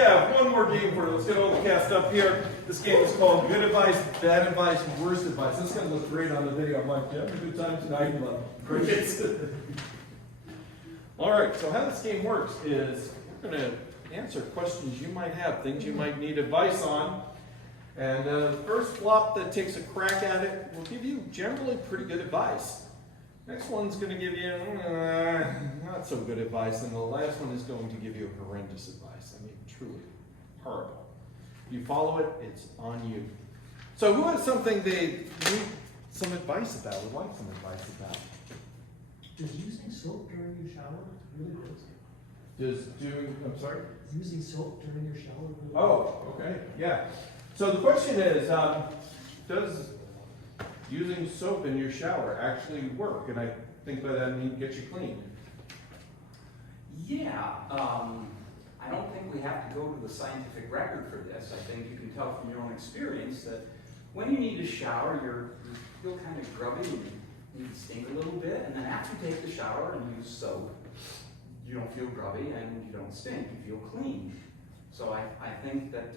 we have one more game for you. Let's get all the cast up here. This game is called Good Advice, Bad Advice, Worst Advice. This is going to look great on the video. I'm like, you having a good time tonight? I'm like, crickets. All right, so how this game works is we're going to answer questions you might have, things you might need advice on. And the first flop that takes a crack at it will give you generally pretty good advice. Next one's going to give you not so good advice, and the last one is going to give you horrendous advice. I mean, truly horrible. If you follow it, it's on you. So who has something they need some advice about, would like some advice about? Does using soap during your shower really gross you? I'm sorry? Using soap during your shower really Okay, yeah. So the question is, does using soap in your shower actually work? And I think by that I mean get you clean. Yeah, I don't think we have to go to the scientific record for this. I think you can tell from your own experience that when you need to shower, you feel kind of grubby and you stink a little bit, and then after you take the shower and use soap, you don't feel grubby and you don't stink, you feel clean. So I think that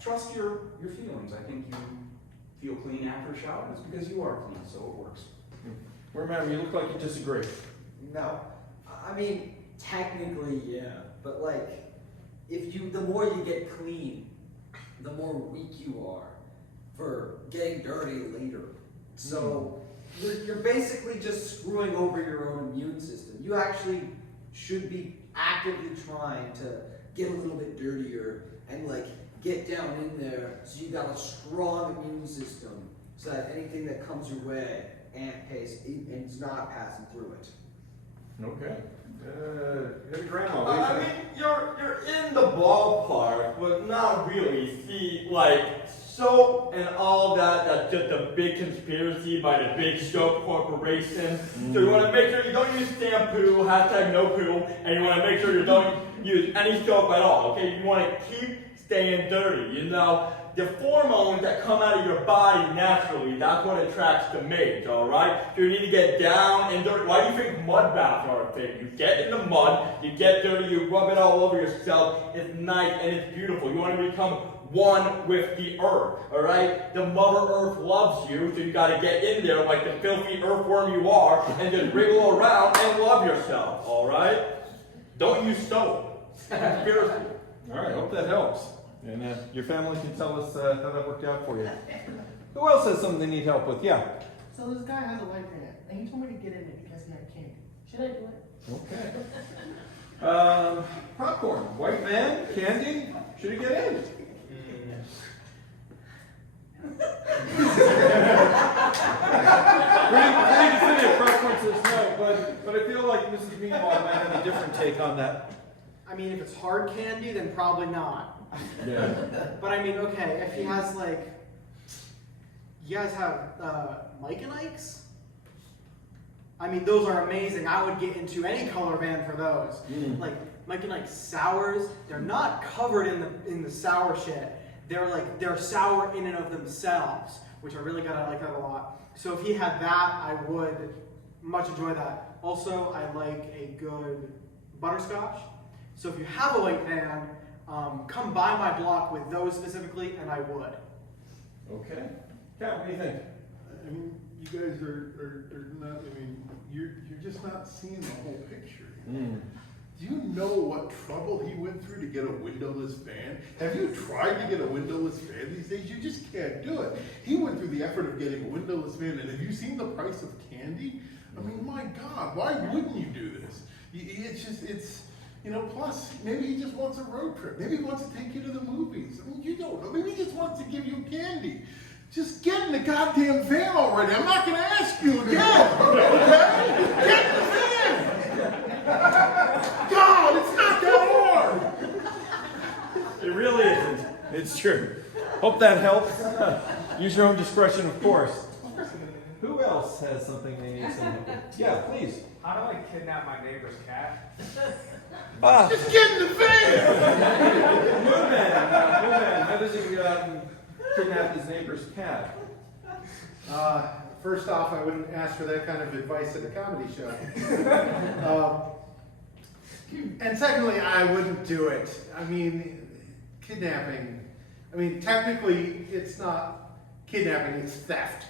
trust your feelings. I think you feel clean after a shower. It's because you are clean, so it works. Remember, you look like you disagree. No, I mean technically yeah, but like the more you get clean, the more weak you are for getting dirty later. So you're basically just screwing over your own immune system. You actually should be actively trying to get a little bit dirtier and like get down in there so you got a strong immune system so that anything that comes your way and it's not passing through it. Okay. Hey, Grandma. I mean, you're in the ballpark, but not really. See, like soap and all that's just a big conspiracy by the big soap corporation. So you want to make sure you don't use shampoo, #no poo, and you want to make sure you don't use any soap at all. Okay, you want to keep staying dirty. You know, the hormones that come out of your body naturally, that's what attracts the maids, all right? So you need to get down and dirty. Why do you think mud baths are a thing? You get in the mud, you get dirty, you rub it all over yourself. It's nice and it's beautiful. You want to become one with the earth, all right? The Mother Earth loves you, so you got to get in there like the filthy earthworm you are and just wriggle around and love yourself, all right? Don't use soap. Conspiracy. All right, hope that helps. And your family can tell us how that worked out for you. Who else has something they need help with? Yeah. So this guy has a white van, and he told me to get in it because he had candy. Should I do it? Okay. Popcorn, white van, candy. Should he get in? Pretty definitive preference is no, but I feel like Mrs. Meatball might have a different take on that. I mean, if it's hard candy, then probably not. Yeah. But I mean, okay, if he has like, you guys have Mike and Ike's? I mean, those are amazing. I would get into any color van for those. Like Mike and Ike's sours, they're not covered in the sour shit. They're sour in and of themselves, which I really I like that a lot. So if he had that, I would much enjoy that. Also, I like a good butterscotch. So if you have a white van, come by my block with those specifically, and I would. Okay. Kat, what do you think? I mean, you guys are not, I mean, you're just not seeing the whole picture. Do you know what trouble he went through to get a windowless van? Have you tried to get a windowless van these days? You just can't do it. He went through the effort of getting a windowless van, and have you seen the price of candy? I mean, my God, why wouldn't you do this? It's you know, plus, maybe he just wants a road trip. Maybe he wants to take you to the movies. I mean, you don't know. Maybe he just wants to give you candy. Just get in the goddamn van already. I'm not going to ask you again. Okay? Get in the van. God, it's not that hard. It really isn't. It's true. Hope that helps. Use your own discretion, of course. Who else has something they need some help with? Yeah, please. How do I kidnap my neighbor's cat? Just get in the van. Moonman, how does he kidnap his neighbor's cat? First off, I wouldn't ask for that kind of advice at a comedy show. And secondly, I wouldn't do it. I mean, kidnapping, I mean, technically, it's not kidnapping, it's theft.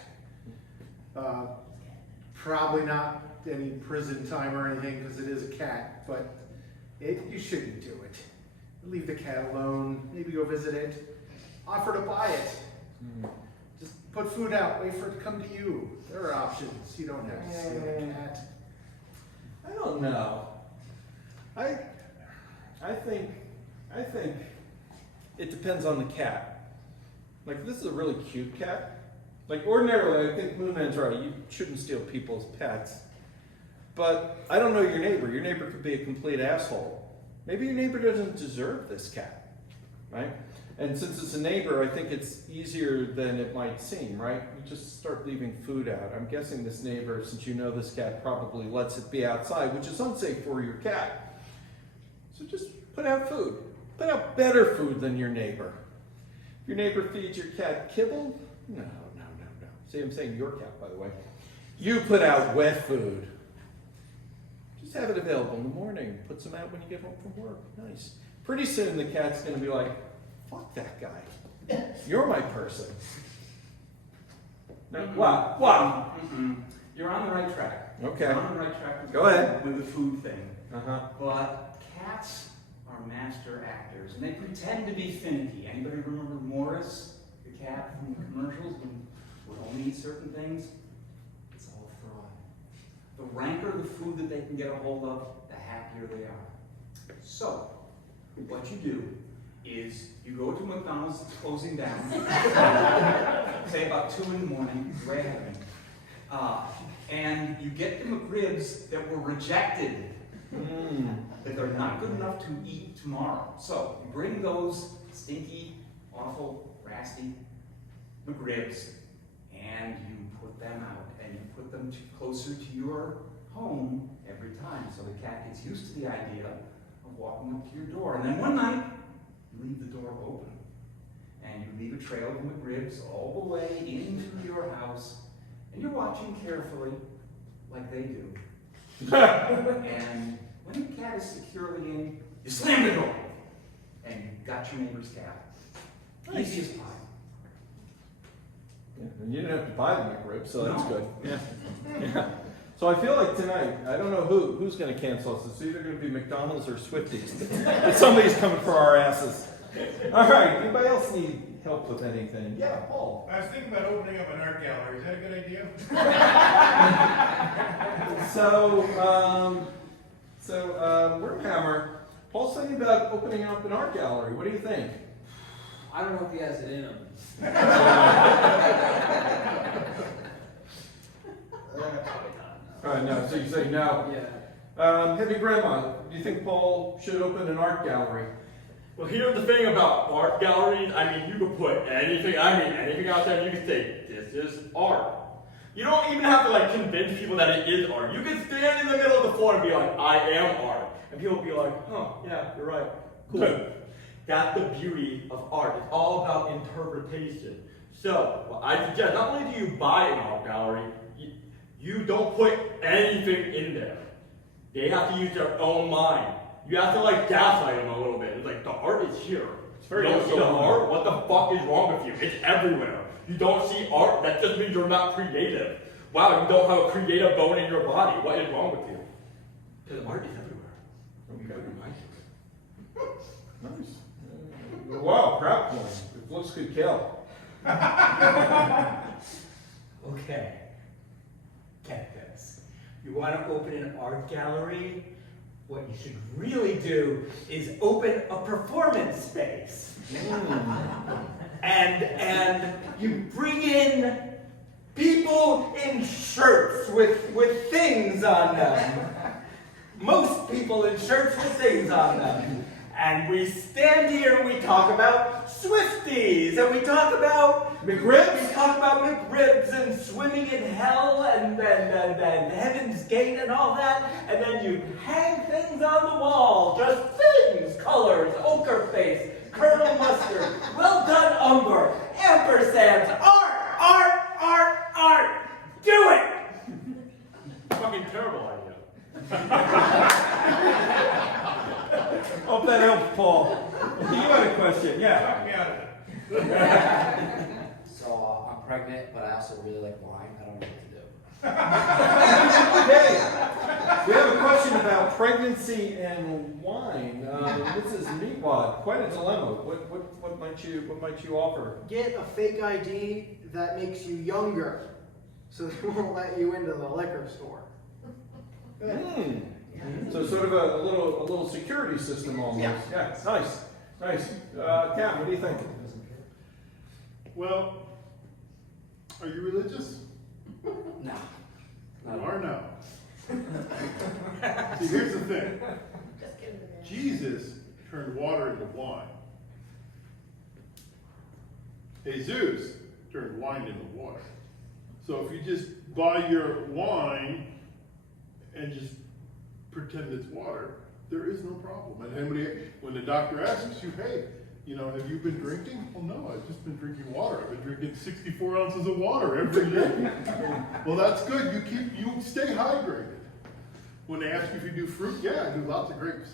Probably not any prison time or anything, because it is a cat, but you shouldn't do it. Leave the cat alone, maybe go visit it, offer to buy it. Just put food out, wait for it to come to you. There are options, you don't have to steal a cat. I don't know. I think it depends on the cat. Like, if this is a really cute cat, like ordinarily, I think Moonman's right, you shouldn't steal people's pets. But I don't know your neighbor. Your neighbor could be a complete asshole. Maybe your neighbor doesn't deserve this cat, right? And since it's a neighbor, I think it's easier than it might seem, right? You just start leaving food out. I'm guessing this neighbor, since you know this cat, probably lets it be outside, which is unsafe for your cat. So just put out food. Put out better food than your neighbor. If your neighbor feeds your cat kibble, no. See, I'm saying your cat, by the way. You put out wet food. Just have it available in the morning. Put some out when you get home from work. Nice. Pretty soon the cat's going to be like, fuck that guy. You're my person. Now, what? You're on the right track. Okay. You're on the right track with Go ahead. with the food thing. Uh-huh. But cats are master actors, and they pretend to be finicky. Anybody remember Morris, the cat from the commercials, who would only eat certain things? It's all fraud. The ranker the food that they can get a hold of, the happier they are. So, what you do is you go to McDonald's that's closing down, say about 2 in the morning, way ahead of me, and you get the McRibs that were rejected, that they're not good enough to eat tomorrow. So you bring those stinky, awful, nasty McRibs, and you put them out, and you put them closer to your home every time, so the cat gets used to the idea of walking up to your door. And then one night, you leave the door open, and you leave a trail of McRibs all the way into your house, and you're watching carefully, like they do. And when the cat is securely in, you slam the door, and you got your neighbor's cat. Nice. Easy as pie. Yeah, and you didn't have to buy the McRib, so that's No. good. Yeah. So I feel like tonight, I don't know who's going to cancel us. It's either going to be McDonald's or Swifties. But somebody's coming for our asses. All right. Anybody else need help with anything? Yeah, Paul. I was thinking about opening up an art gallery. Is that a good idea? So, Wormhammer, Paul's thinking about opening up an art gallery. What do you think? I don't know if he has it in him. All right, no. So you say no. Yeah. Heavy Grandma, do you think Paul should open an art gallery? Well, here's the thing about art galleries. I mean, you could put anything out there, and you could say, this is art. You don't even have to, like, convince people that it is art. You can stand in the middle of the floor and be like, I am art. And people will be like, huh, yeah, you're right. Cool. That's the beauty of art. It's all about interpretation. So, what I suggest, not only do you buy an art gallery, you don't put anything in there. They have to use their own mind. You have to, like, gaslight them a little bit. It's like, the art is here. very You don't see the overwhelming. art? What the fuck is wrong with you? It's everywhere. You don't see art? That just means you're not creative. Wow, you don't have a creative bone in your body. What is wrong with you? Because art is everywhere. Okay. Nice. Wow, crap coin. If looks could kill. Okay, get this. You want to open an art gallery? What you should really do is open a performance space. And you bring in people in shirts with things on them. Most people in shirts with things on them. And we stand here and we talk about Swifties, and we talk about McRibs? We talk about McRibs and swimming in hell and Heaven's Gate and all that, and then you hang things on the wall, just things, colors, ochre face, Colonel Mustard, well done umber, ampersands, art, do it! Fucking terrible idea. Hope that helps, Paul. You had a question, yeah. Talk me out of it. So I'm pregnant, but I also really like wine. I don't know what to do. Okay, we have a question about pregnancy and wine. This is Meatwad, quite a dilemma. What might you offer? Get a fake ID that makes you younger, so they won't let you into the liquor store. So sort of a little security system almost. Yeah, nice. Cam, what do you think? Well, are you religious? No. You are now. See, here's the thing. Jesus turned water into wine. Jesus turned wine into water. So if you just buy your wine and just pretend it's water, there is no problem. And when the doctor asks you, hey, have you been drinking? Well, no, I've just been drinking water. I've been drinking 64 ounces of water every day. Well, that's good. You stay hydrated. When they ask you if you do fruit, yeah, I do lots of grapes.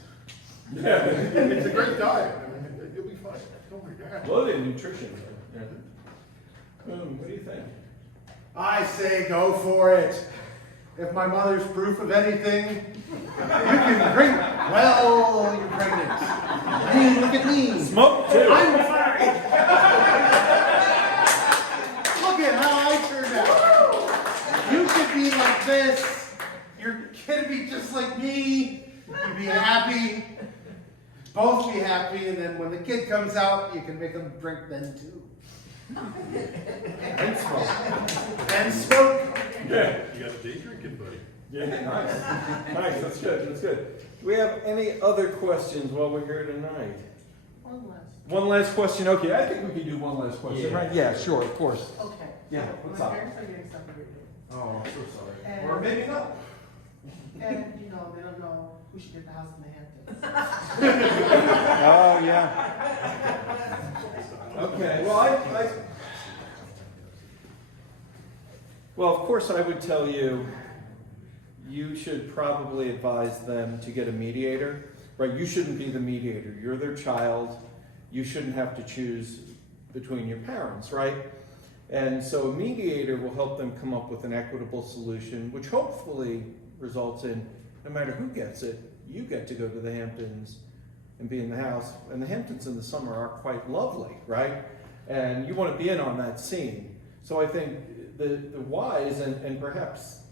Yeah, it's a great diet. You'll be fine. Don't worry. Loaded nutrition. Yeah. What do you think? I say go for it. If my mother's proof of anything, you can drink. Well, you're pregnant. Hey, look at me. Smoke too. I'm fine. Look at how I turned out. You could be like this. Your kid would be just like me. You'd be happy. Both be happy, and then when the kid comes out, you can make them drink then too. And smoke. And smoke. Yeah, you got a day drinking, buddy. Yeah, nice. That's good. Do we have any other questions while we're here tonight? One last question. Okay, I think we can do one last question, right? Yeah, sure, of course. Okay. Yeah, So what's my up? parents are getting separated. Oh, I'm so sorry. And- Or maybe not. And, they don't know who should get the house in the Hamptons. Oh, yeah. Okay, well, of course I would tell you, you should probably advise them to get a mediator, right? You shouldn't be the mediator. You're their child. You shouldn't have to choose between your parents, right? And so a mediator will help them come up with an equitable solution, which hopefully results in, no matter who gets it, you get to go to the Hamptons and be in the house. And the Hamptons in the summer are quite lovely, right? And you want to be in on that scene. So I think the wise and perhaps,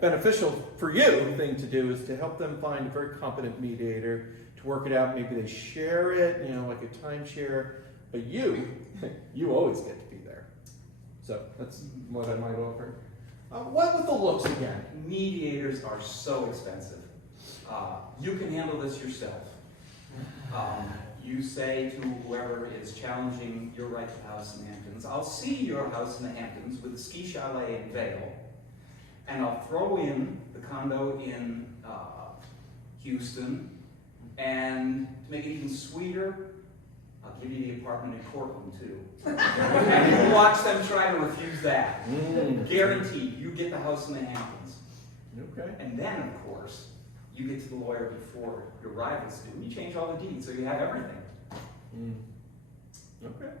beneficial for you thing to do is to help them find a very competent mediator to work it out. Maybe they share it, like a timeshare, but you always get to be there. So that's what I might offer. What with the looks again? Mediators are so expensive. You can handle this yourself. You say to whoever is challenging your right to the house in the Hamptons, I'll see your house in the Hamptons with a ski chalet and Vail, and I'll throw in the condo in Houston, and to make it even sweeter, I'll give you the apartment in Cortland too. And you watch them try to refuse that. Guaranteed, you get the house in the Hamptons. Okay. And then, of course, you get to the lawyer before your rivals do. You change all the deeds, so you have everything. Okay.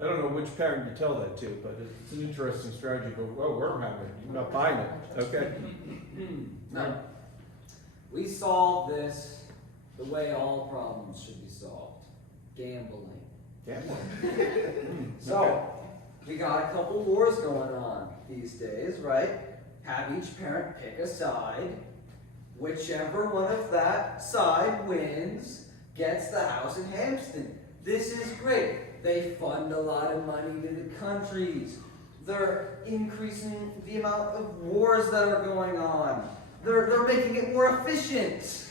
I don't know which parent you tell that to, but it's an interesting strategy. But we're having it. You're not buying it. Okay. No. We solve this the way all problems should be solved. Gambling. Gambling. So, we got a couple wars going on these days, right? Have each parent pick a side. Whichever one of that side wins gets the house in Hampton. This is great. They fund a lot of money to the countries. They're increasing the amount of wars that are going on. They're making it more efficient.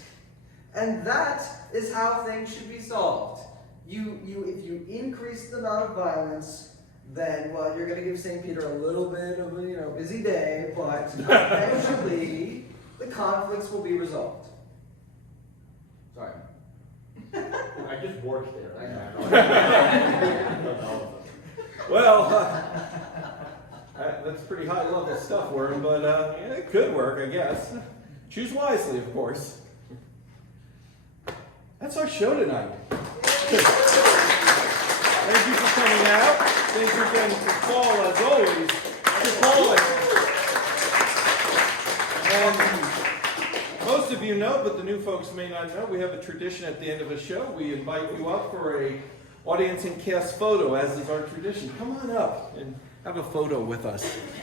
And that is how things should be solved. If you increase the amount of violence, then, well, you're going to give St. Peter a little bit of a busy day, but eventually the conflicts will be resolved. Sorry. I just worked there. I know. Well, that's pretty high level stuff, Warren, but it could work, I guess. Choose wisely, of course. That's our show tonight. Thank you for coming out. Thank you again to Paul, as always, for calling. And most of you know, but the new folks may not know, we have a tradition at the end of a show. We invite you up for a audience and cast photo, as is our tradition. Come on up and have a photo with us.